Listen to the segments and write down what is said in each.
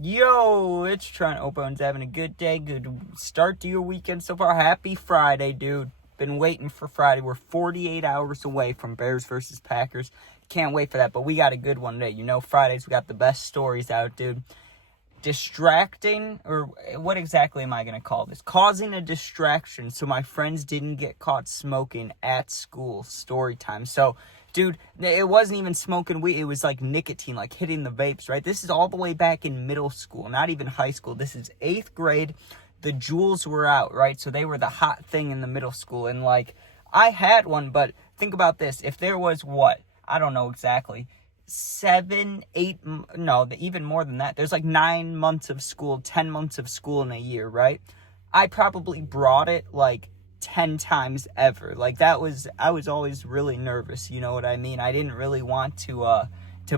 Yo, it's Trent. Hope everyone's having a good day. Good start to your weekend so far. Happy Friday, dude. Been waiting for Friday. We're 48 hours away from Bears versus Packers. Can't wait for that, but we got a good one today. You know, Fridays, we got the best stories out, dude. Distracting, or what exactly am I going to call this? Causing a distraction so my friends didn't get caught smoking at school. Story time. So, dude, it wasn't even smoking weed. It was like nicotine, like hitting the vapes, right? This is all the way back in middle school, not even high school. This is 8th grade. The Juuls were out, right? So they were the hot thing in the middle school. And, like, I had one, but think about this. If there was what? I don't know exactly. 7, 8, no, even more than that. There's like 9 months of school, 10 months of school in a year, right? I probably brought it like 10 times ever. Like I was always really nervous, you know what I mean? I didn't really want to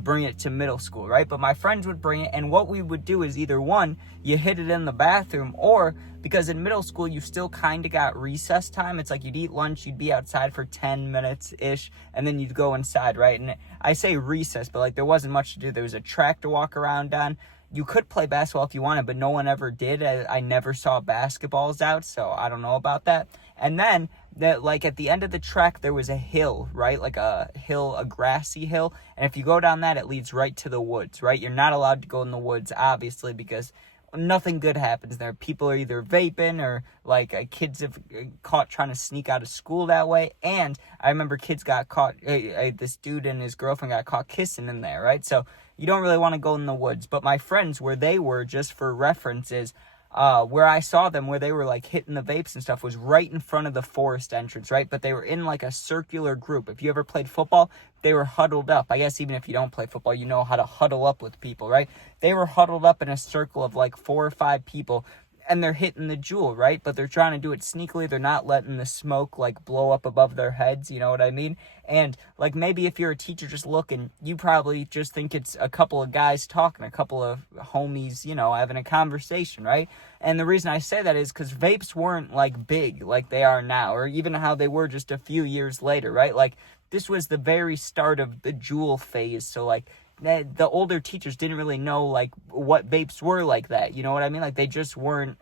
bring it to middle school, right? But my friends would bring it, and what we would do is either one, you hid it in the bathroom, or because in middle school you still kind of got recess time. It's like you'd eat lunch, you'd be outside for 10 minutes ish, and then you'd go inside, right? And I say recess, but like there wasn't much to do. There was a track to walk around on. You could play basketball if you wanted, but no one ever did. I never saw basketballs out, so I don't know about that. And then, like at the end of the track, there was a hill, right? Like a hill, a grassy hill. And if you go down that, it leads right to the woods, right? You're not allowed to go in the woods, obviously, because nothing good happens there. People are either vaping or like kids have caught trying to sneak out of school that way. And I remember kids got caught, this dude and his girlfriend got caught kissing in there, right? So you don't really want to go in the woods. But my friends, where they were, just for references, where I saw them, where they were like hitting the vapes and stuff, was right in front of the forest entrance, right? But they were in like a circular group. If you ever played football, they were huddled up. I guess even if you don't play football, you know how to huddle up with people, right? They were huddled up in a circle of like 4 or 5 people, and they're hitting the Juul, right? But they're trying to do it sneakily. They're not letting the smoke like blow up above their heads, you know what I mean? And like maybe if you're a teacher just looking, you probably just think it's a couple of guys talking, a couple of homies, you know, having a conversation, right? And the reason I say that is because vapes weren't like big like they are now, or even how they were just a few years later, right? Like this was the very start of the Juul phase. So like the older teachers didn't really know like what vapes were like that, you know what I mean? Like they just weren't,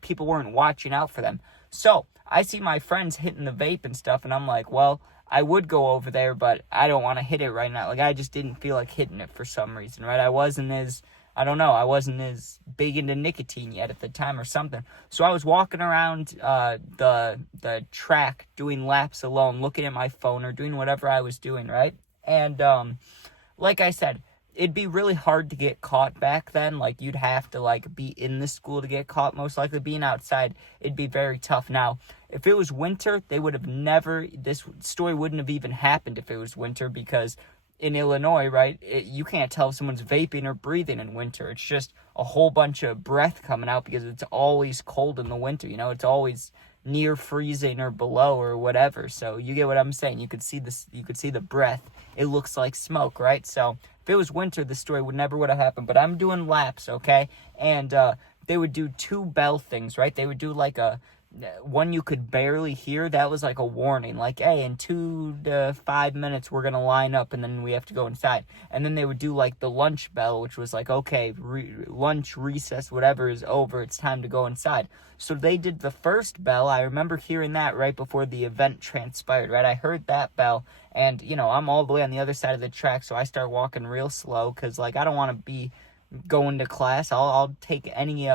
people weren't watching out for them. So I see my friends hitting the vape and stuff, and I'm like, well, I would go over there, but I don't want to hit it right now. Like I just didn't feel like hitting it for some reason, right? I wasn't as big into nicotine yet at the time or something. So I was walking around the track doing laps alone, looking at my phone or doing whatever I was doing, right? And like I said, it'd be really hard to get caught back then. Like you'd have to like be in the school to get caught. Most likely being outside, it'd be very tough. Now, if it was winter, this story wouldn't have even happened if it was winter, because in Illinois, right, you can't tell if someone's vaping or breathing in winter. It's just a whole bunch of breath coming out because it's always cold in the winter, you know, it's always near freezing or below or whatever. So you get what I'm saying. You could see the breath. It looks like smoke, right? So if it was winter, this story would have happened. But I'm doing laps, okay? And they would do 2 bell things, right? They would do like one you could barely hear. That was like a warning, like, hey, in 2 to 5 minutes we're gonna line up and then we have to go inside. And then they would do like the lunch bell, which was like, okay, lunch, recess, whatever is over, it's time to go inside. So they did the first bell. I remember hearing that right before the event transpired, right? I heard that bell, and you know, I'm all the way on the other side of the track, so I start walking real slow because like I don't want to be going to class. I'll take any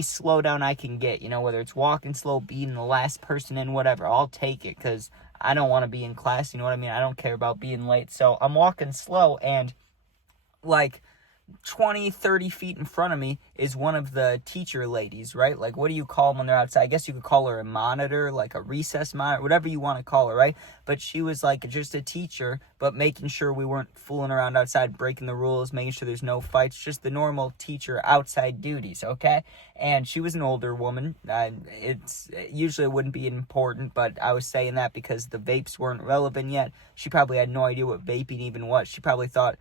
slowdown I can get, you know, whether it's walking slow, being the last person in, whatever, I'll take it because I don't want to be in class, you know what I mean? I don't care about being late. So I'm walking slow, and like 20, 30 feet in front of me is one of the teacher ladies, right? Like, what do you call them when they're outside? I guess you could call her a monitor, like a recess monitor, whatever you want to call her, right? But she was like just a teacher, but making sure we weren't fooling around outside, breaking the rules, making sure there's no fights, just the normal teacher outside duties, okay? And she was an older woman. Usually it wouldn't be important, but I was saying that because the vapes weren't relevant yet. She probably had no idea what vaping even was. She probably thought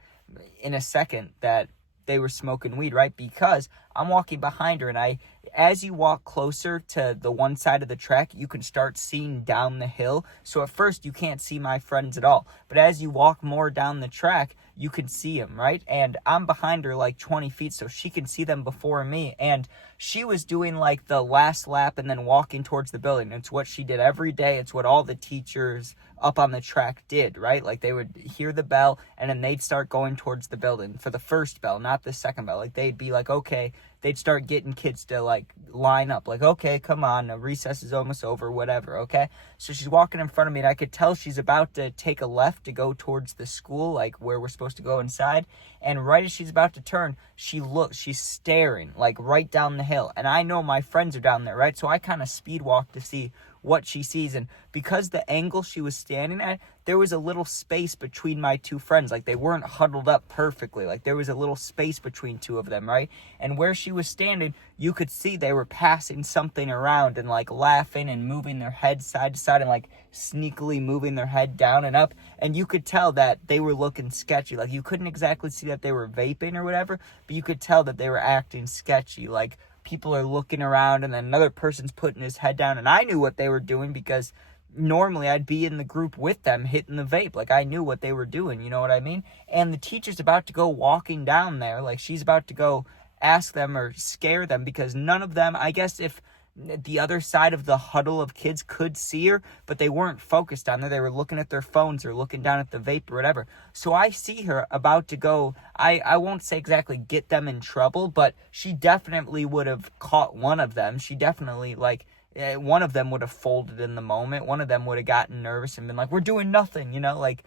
in a second that they were smoking weed, right? Because I'm walking behind her, and as you walk closer to the one side of the track, you can start seeing down the hill. So at first you can't see my friends at all, but as you walk more down the track, you could see them, right? And I'm behind her like 20 feet, so she can see them before me. And she was doing like the last lap and then walking towards the building. It's what she did every day. It's what all the teachers up on the track did, right? Like they would hear the bell and then they'd start going towards the building for the first bell, not the second bell. Like they'd be like, okay, they'd start getting kids to like line up, like, okay, come on, recess is almost over, whatever, okay? So she's walking in front of me and I could tell she's about to take a left to go towards the school, like where we're supposed to go inside. And right as she's about to turn, she's staring like right down the hill. And I know my friends are down there, right? So I kind of speed walk to see what she sees. And because the angle she was standing at, there was a little space between my two friends. Like they weren't huddled up perfectly. Like there was a little space between two of them, right? And where she was standing, you could see they were passing something around and like laughing and moving their head side to side and like sneakily moving their head down and up. And you could tell that they were looking sketchy. Like you couldn't exactly see that they were vaping or whatever, but you could tell that they were acting sketchy. Like people are looking around and then another person's putting his head down. And I knew what they were doing because normally I'd be in the group with them hitting the vape. Like I knew what they were doing, you know what I mean? And the teacher's about to go walking down there. Like she's about to go ask them or scare them because none of them, I guess if the other side of the huddle of kids could see her, but they weren't focused on her. They were looking at their phones or looking down at the vape or whatever. So I see her about to go, I won't say exactly get them in trouble, but she definitely would have caught one of them. She definitely, like, one of them would have folded in the moment. One of them would have gotten nervous and been like, we're doing nothing, you know, like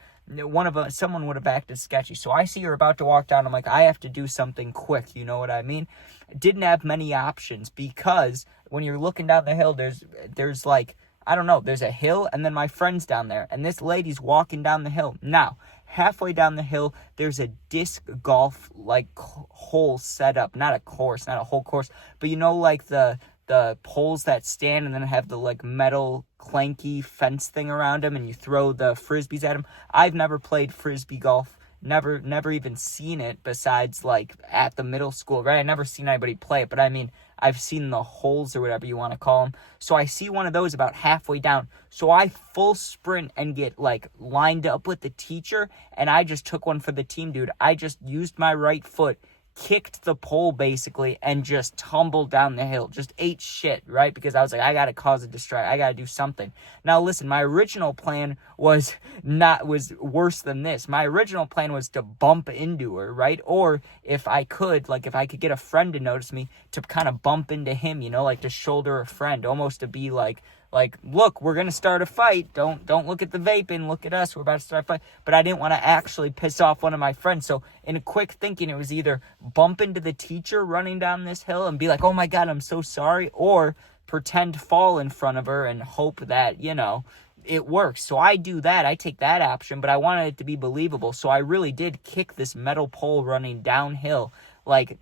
someone would have acted sketchy. So I see her about to walk down. I'm like, I have to do something quick. You know what I mean? Didn't have many options because when you're looking down the hill, there's like, I don't know, there's a hill and then my friend's down there and this lady's walking down the hill. Now, halfway down the hill, there's a disc golf like hole set up, not a course, not a whole course, but you know, like the poles that stand and then have the like metal clanky fence thing around them and you throw the frisbees at them. I've never played frisbee golf, never even seen it besides like at the middle school, right? I've never seen anybody play it, but I mean, I've seen the holes or whatever you want to call them. So I see one of those about halfway down. So I full sprint and get like lined up with the teacher and I just took one for the team, dude. I just used my right foot, kicked the pole basically and just tumbled down the hill, just ate shit, right? Because I was like, I gotta cause a distraction, I gotta do something. Now listen, my original plan was worse than this. My original plan was to bump into her, right? Or if I could get a friend to notice me, to kind of bump into him, you know, like to shoulder a friend, almost to be like, look, we're going to start a fight. Don't look at the vaping. Look at us. We're about to start a fight. But I didn't want to actually piss off one of my friends. So in a quick thinking, it was either bump into the teacher running down this hill and be like, oh my God, I'm so sorry. Or pretend fall in front of her and hope that, you know, it works. So I do that. I take that option, but I wanted it to be believable. So I really did kick this metal pole running downhill like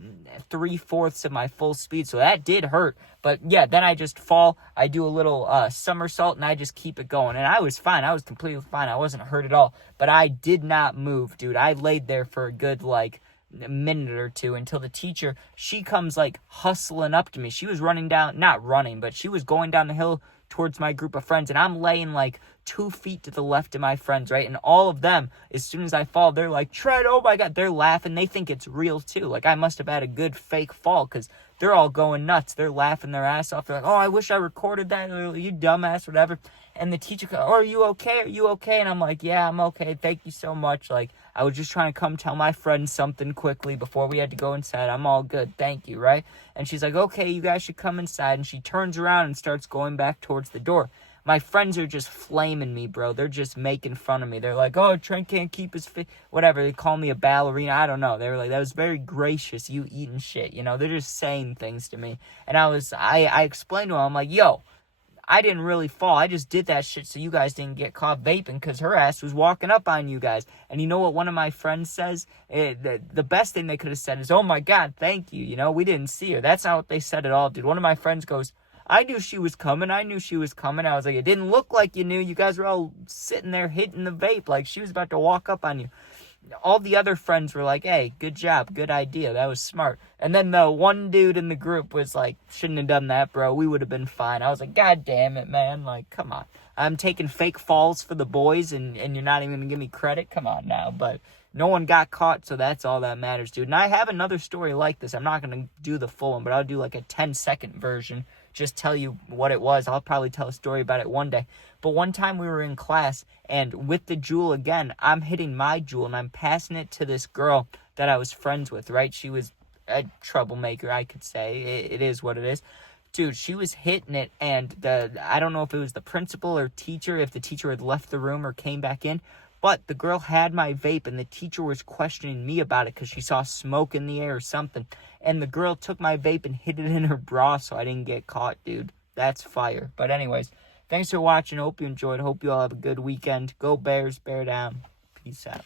3/4 of my full speed. So that did hurt. But yeah, then I just fall. I do a little somersault and I just keep it going. And I was fine. I was completely fine. I wasn't hurt at all. But I did not move, dude. I laid there for a good like a minute or two until the teacher, she comes like hustling up to me. She was running down, not running, but she was going down the hill towards my group of friends, and I'm laying like 2 feet to the left of my friends, right? And all of them, as soon as I fall, they're like, Tread, oh my God, they're laughing. They think it's real too. Like I must have had a good fake fall because they're all going nuts. They're laughing their ass off. They're like, oh, I wish I recorded that. You dumbass, whatever. And the teacher goes, oh, are you okay? Are you okay? And I'm like, yeah, I'm okay. Thank you so much. Like, I was just trying to come tell my friends something quickly before we had to go inside. I'm all good. Thank you, right? And she's like, okay, you guys should come inside. And she turns around and starts going back towards the door. My friends are just flaming me, bro. They're just making fun of me. They're like, oh, Trent can't keep his fit. Whatever. They call me a ballerina. I don't know. They were like, that was very gracious. You eating shit. You know, they're just saying things to me. And I explained to them, I'm like, yo, I didn't really fall. I just did that shit so you guys didn't get caught vaping because her ass was walking up on you guys. And you know what one of my friends says? The best thing they could have said is, oh my God, thank you. You know, we didn't see her. That's not what they said at all, dude. One of my friends goes, I knew she was coming. I was like, it didn't look like you knew. You guys were all sitting there hitting the vape like she was about to walk up on you. All the other friends were like, hey, good job, good idea, that was smart. And then the one dude in the group was like, shouldn't have done that, bro, we would have been fine. I was like, God damn it, man, like, come on. I'm taking fake falls for the boys, and you're not even gonna give me credit? Come on now. But no one got caught, so that's all that matters, dude. And I have another story like this. I'm not going to do the full one, but I'll do like a 10-second version. Just tell you what it was. I'll probably tell a story about it one day. But one time we were in class, and with the jewel again, I'm hitting my jewel, and I'm passing it to this girl that I was friends with, right? She was a troublemaker, I could say. It is what it is. Dude, she was hitting it, and I don't know if it was the principal or teacher, if the teacher had left the room or came back in, but the girl had my vape, and the teacher was questioning me about it because she saw smoke in the air or something, and the girl took my vape and hid it in her bra so I didn't get caught, dude. That's fire. But anyways, thanks for watching. Hope you enjoyed. Hope you all have a good weekend. Go Bears. Bear down. Peace out.